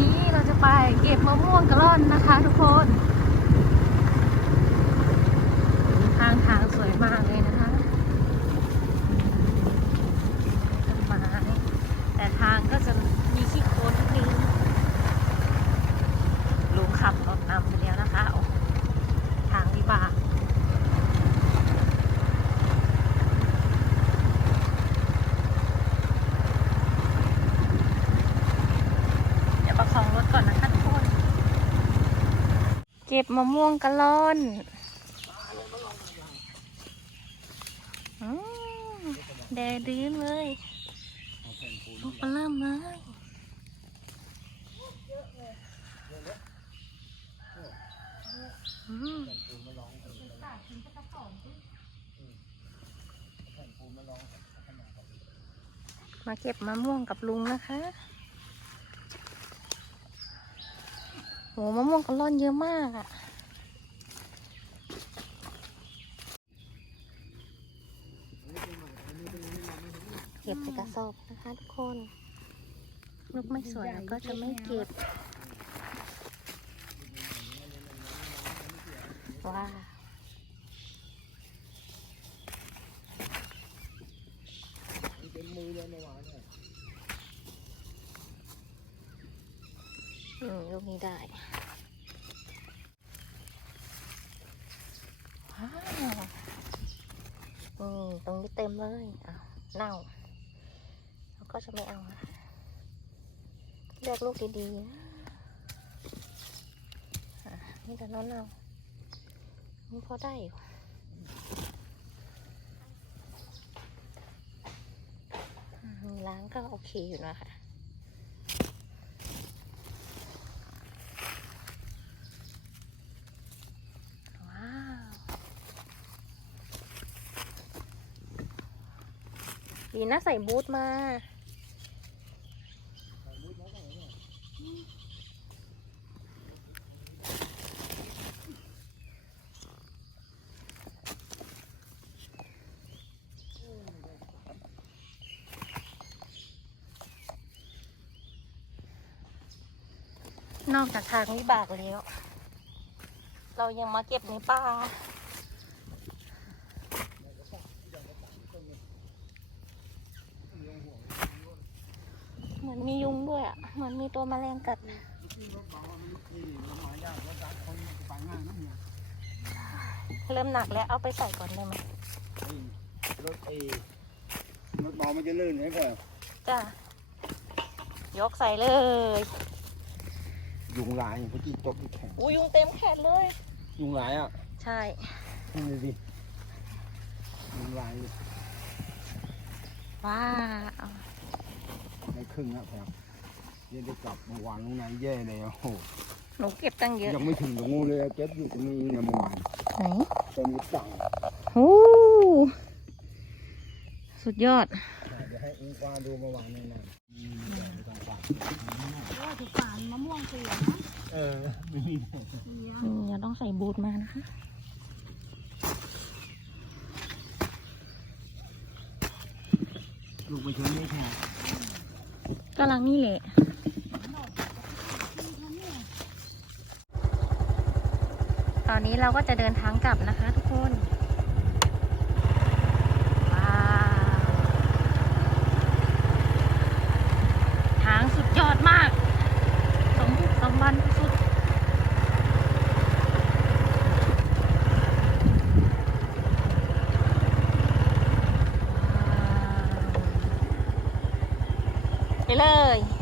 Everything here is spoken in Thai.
นี้เราจะไปเก็บมะม่วงกระล่อนนะคะทุกคน ทางทางสวยมากเลยนะ ก็บมะม่วงกะล่อนอแดดดื้นเลยลูกปลาเริ่มเลยอืมมาเก็บมะม่วงกับลุงนะคะ โหมะม่วงกะล่อนเยอะมากอะ เก็บใส่กระสอบนะคะทุกคน ลูกไม่สวยแล้วก็จะไม่เก็บ ว้าว เป็นมือเลยเมื่อวานเนี่ย อืม ลูกนี้ได้ว้าวอืมตรงนี้เต็มเลยอ้าวเน่าแล้วก็จะไม่เอาเลือกลูกดีๆนะนี่แต่น้อนเน่านี่พอได้อยู่ล้างก็โอเคอยู่นะคะ ดีนะใส่บูทมานอกจากทางวิบากแล้ว เรายังมาเก็บในป่า เหมือนมียุงด้วย อะเหมือนมีตัวแมลงกัดที่รถเบามันนี่มันมายากรถดักคนไปง่ายนะเนี่ยเริ่มหนักแล้วเอาไปใส่ก่อนได้ไหมไอ้รถไอ้รถเบามันจะลื่นไหมก่อนจ้ะยกใส่เลย ยุงลายพอดีตกที่แข็งอู้ยุงเต็มแขนเลย ยุงลายอะ ใช่นี่เลยดิยุงลายว้าวในครึ่งอะครั บยังได้กลับเมื่อวานลงนายแย่เลยโอ้โหหนูเก็บตั้งเยอะยังไม่ถึงตรงนู้นเลยเก็บอยู่ตรงนี้เนี่ยเมื่อวานไหนเต็มกระจังโอ้สุดยอดเดี๋ยวให้อิงฟ้าดูเมื่อวานนี่นะอืมเดี๋ยวไม่ต้องฟังว่าถูกฝานมะม่วงเสียนะเออไม่มีเสียอืมอย่าต้องใส่บูทมานะคะลูกไปชนนี่แค่กำลังนี่แหละ ตอนนี้เราก็จะเดินทางกลับนะคะทุกคนว้าวทางสุดยอดมาก สมบุกสมบันสุดไปเลย